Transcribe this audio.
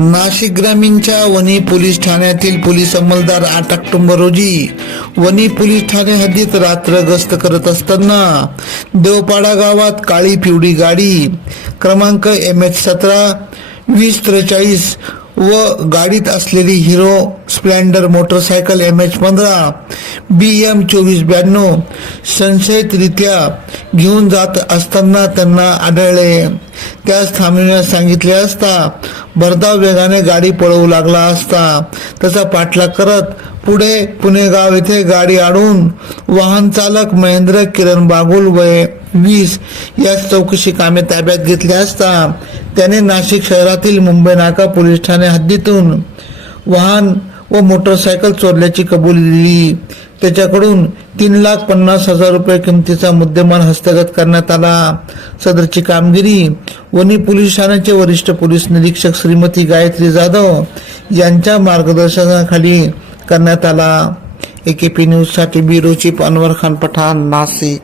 नाशिक ग्रामीणच्या वणी पोलीस ठाण्यातील पोलीस अंमलदार आठ ऑक्टोबर रोजी वणी पोलीस ठाणे हद्दीत रात्र गस्त करत असताना देवपाडा गावात काळी पिवळी गाडी क्रमांक एम एच सतरा वीस त्रेचाळीस व गाडीत असलेली Hero Splendor motorcycle M H पंधरा बी एम चोवीस ब्याण्णव संशयितरित्या घेऊन जात असताना त्यांना आढळले. त्यास थांबविण्यास सांगितले असता भरधाव वेगाने गाडी पळवू लागला असता त्याचा पाठलाग करत पुढे पुणेगाव येथे गाडी अडवून वाहन चालक महेंद्र किरण बागुल वय वीस या चौकशी कामे ताब्यात घेतली असता त्याने नाशिक शहरातील मुंबई नाका पोलीस ठाणे हद्दीतून वाहन व मोटरसायकल चोरल्याची कबुली दिली. त्याच्याकडून तीन लाख पन्नास हजार रुपये किमतीचा मुद्देमाल हस्तगत करण्यात आला. सदरची कामगिरी वणी पोलीस ठाण्याचे वरिष्ठ पोलीस निरीक्षक श्रीमती गायत्री जाधव यांच्या मार्गदर्शनाखाली करण्यात आला. एकेपी न्यूजसाठी ब्युरो चीफ अनवर खान पठाण नाशिक.